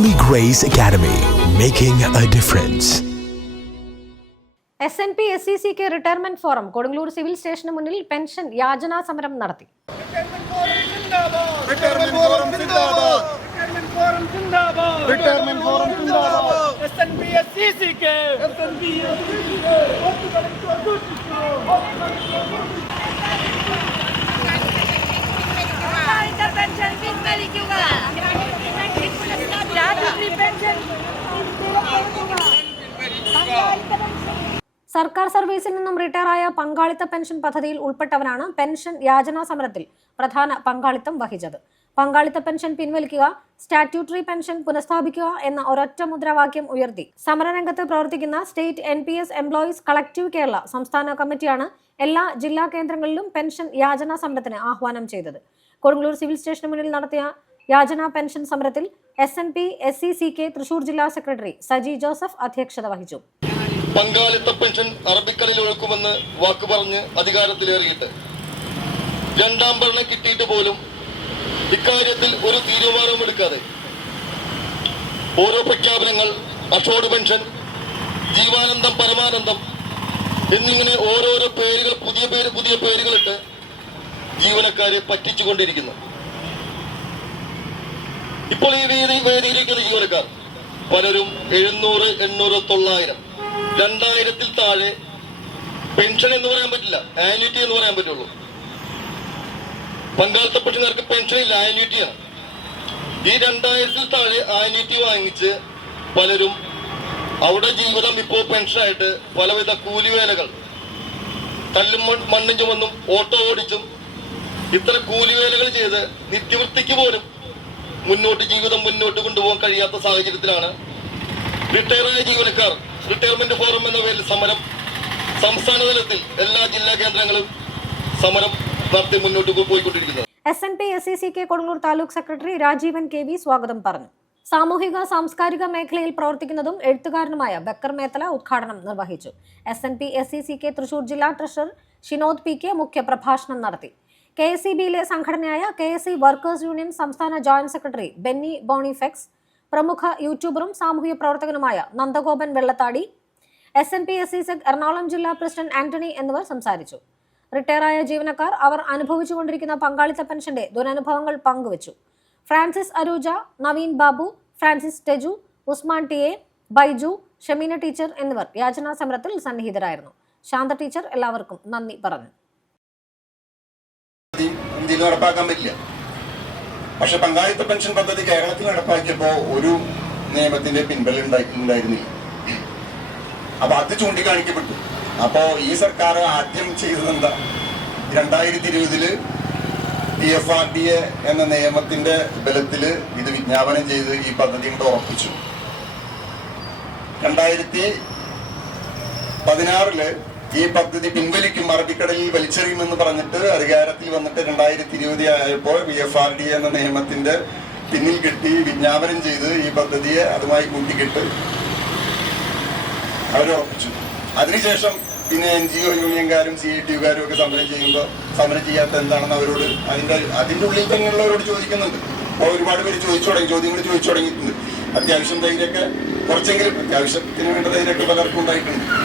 Holy Grace Academy, making a difference. S N P S C C K retirement forum Kodungallur civil സ്റ്റേഷന് മുന്നിൽ pension യാചനാ സമരം നടത്തി. Intervention പിൻവലിക്കുക statutory pension സർക്കാർ സർവീസിൽ നിന്നും റിട്ടയറായ പങ്കാളിത്ത പെൻഷൻ പദ്ധതിയിൽ ഉൾപ്പെട്ടവരാണ് പെൻഷൻ യാചനാ സമരത്തിൽ പ്രധാന പങ്കാളിത്തം വഹിച്ചത്. പങ്കാളിത്ത പെൻഷൻ പിൻവലിക്കുക സ്റ്റാറ്റ്യൂട്ടറി പെൻഷൻ പുനഃസ്ഥാപിക്കുക എന്ന ഒരൊറ്റ മുദ്രാവാക്യം ഉയർത്തി സമരരംഗത്ത് പ്രവർത്തിക്കുന്ന state N P S employees collective Kerala സംസ്ഥാന കമ്മിറ്റിയാണ് എല്ലാ ജില്ലാ കേന്ദ്രങ്ങളിലും പെൻഷൻ യാചനാ സമരത്തിന് ആഹ്വാനം ചെയ്തത്. കൊടുങ്ങല്ലൂർ സിവിൽ സ്റ്റേഷന് മുന്നിൽ നടത്തിയ യാചനാ പെൻഷൻ സമരത്തിൽ S N P S C C K Thrissur ജില്ലാ സെക്രട്ടറി സജി ജോസഫ് അധ്യക്ഷത വഹിച്ചു. പങ്കാളിത്ത പെൻഷൻ അറബിക്കടലിൽ ഒഴുക്കുമെന്ന് വാക്കു പറഞ്ഞ് അധികാരത്തിലേറിയിട്ട്. രണ്ടാം ഭരണം കിട്ടിയിട്ട് പോലും ഇക്കാര്യത്തിൽ ഒരു തീരുമാനവും എടുക്കാതെ ഓരോ പ്രഖ്യാപനങ്ങൾ അഷോഡ് പെൻഷൻ ജീവാനന്ദം പരമാനന്ദം എന്നിങ്ങനെ ഓരോരോ പേരുകൾ പുതിയ പേര് പുതിയ പേരുകളിട്ട് ജീവനക്കാരെ പറ്റിച്ചുകൊണ്ടിരിക്കുന്നു. ഇപ്പോൾ ഈ വേദി വേദിയിലിരിക്കുന്ന ജീവനക്കാർ പലരും എഴുന്നൂറ് എണ്ണൂറ് തൊള്ളായിരം രണ്ടായിരത്തിൽ താഴെ പെൻഷൻ എന്ന് പറയാൻ പറ്റില്ല. ആനുറ്റി എന്ന് പറയാൻ പറ്റുള്ളൂ. പങ്കാളിത്ത പെൻഷൻകാർക്ക് പെൻഷൻ ഇല്ല ആനുറ്റിയാണ് ഈ രണ്ടായിരത്തിൽ താഴെ ആനുറ്റി വാങ്ങിച്ച് പലരും അവിടെ ജീവിതം ഇപ്പോൾ പെൻഷനായിട്ട് പലവിധ കൂലിവേലകൾ. കല്ലും മണ്ണും ചുമന്നും ഓട്ടോ ഓടിച്ചും ഇത്ര കൂലിവേലകൾ ചെയ്ത് നിത്യവൃത്തിക്ക് പോലും മുന്നോട്ട് ജീവിതം മുന്നോട്ട് കൊണ്ടുപോകാൻ കഴിയാത്ത സാഹചര്യത്തിലാണ് റിട്ടയറായ ജീവനക്കാർ റിട്ടയർമെന്റ് ഫോറം എന്ന പേരിൽ സമരം സംസ്ഥാന തലത്തിൽ എല്ലാ ജില്ലാ കേന്ദ്രങ്ങളും സമരം നടത്തി മുന്നോട്ട് പോയിക്കൊണ്ടിരിക്കുന്നത്. S N P S C C K Kodungoor taluk secretary Rajeevan K V സ്വാഗതം പറഞ്ഞു. സാമൂഹിക സാംസ്കാരിക മേഖലയിൽ പ്രവർത്തിക്കുന്നതും എഴുത്തുകാരനുമായ ബക്കർ മേത്തല ഉദ്ഘാടനം നിർവഹിച്ചു. S N P S C C K Thrissur ജില്ലാ ട്രഷറർ ഷിനോദ് പി കെ മുഖ്യ പ്രഭാഷണം നടത്തി കെ എസ് സി ബിയിലെ സംഘടനയായ K S C workers union സംസ്ഥാന ജോയിന്റ് സെക്രട്ടറി ബെന്നി ബോണിഫെക്സ് പ്രമുഖ യൂട്യൂബറും സാമൂഹ്യ പ്രവർത്തകനുമായ Nandagopan Vellathadi S N P S C sec Ernakulam ജില്ലാ പ്രസിഡന്റ് ആന്റണി എന്നിവർ സംസാരിച്ചു. റിട്ടയറായ ജീവനക്കാർ അവർ അനുഭവിച്ചുകൊണ്ടിരിക്കുന്ന പങ്കാളിത്ത പെൻഷന്റെ ദുരനുഭവങ്ങൾ പങ്കുവച്ചു. Francis Arooja Naveen Babu Francis Teju Usman T A Baiju Shameena teacher എന്നിവർ യാചനാ സമരത്തിൽ സന്നിഹിതരായിരുന്നു. ശാന്ത ടീച്ചർ എല്ലാവർക്കും നന്ദി പറഞ്ഞു. പക്ഷെ പങ്കാളിത്ത പെൻഷൻ പദ്ധതി കേരളത്തിൽ നടപ്പാക്കിയപ്പോ ഒരു നിയമത്തിന്റെ പിൻബലം ഉണ്ടായിട്ടുണ്ടായിരുന്നില്ല. അപ്പൊ അത് ചൂണ്ടിക്കാണിക്കപ്പെട്ടു. അപ്പോ ഈ സർക്കാർ ആദ്യം ചെയ്തത് എന്താ രണ്ടായിരത്തി ഇരുപതിൽ P F R D A എന്ന നിയമത്തിന്റെ ബലത്തിൽ ഇത് വിജ്ഞാപനം ചെയ്ത് ഈ പദ്ധതി കൊണ്ട് ഉറപ്പിച്ചു. രണ്ടായിരത്തി പതിനാറിൽ ഈ പദ്ധതി പിൻവലിക്കും അറബിക്കടലിൽ വലിച്ചെറിയുമെന്ന് പറഞ്ഞിട്ട് അധികാരത്തിൽ വന്നിട്ട് രണ്ടായിരത്തി ഇരുപത് ആയപ്പോൾ വി എഫ് ആർ ഡി എന്ന നിയമത്തിന്റെ പിന്നിൽ കെട്ടി വിജ്ഞാപനം ചെയ്ത് ഈ പദ്ധതിയെ അതുമായി കൂട്ടിക്കിട്ട് അവരുറപ്പിച്ചു അതിനുശേഷം പിന്നെ എൻ ജി ഒ യൂണിയൻകാരും സി ഐ ടി യുകാരും ഒക്കെ സമരം ചെയ്യുമ്പോൾ സമരം ചെയ്യാത്ത എന്താണെന്ന് അവരോട് അതിന്റെ അതിന്റെ ഉള്ളിൽ തന്നെയുള്ളവരോട് ചോദിക്കുന്നുണ്ട്. അപ്പോൾ ഒരുപാട് പേര് ചോദിച്ചു തുടങ്ങി ചോദ്യങ്ങൾ ചോദിച്ചു തുടങ്ങിയിട്ടുണ്ട്. അത്യാവശ്യം ധൈര്യമൊക്കെ കുറച്ചെങ്കിലും അത്യാവശ്യത്തിന് വേണ്ട ധൈര്യമൊക്കെ പലർക്കും ഉണ്ടായിട്ടുണ്ട്.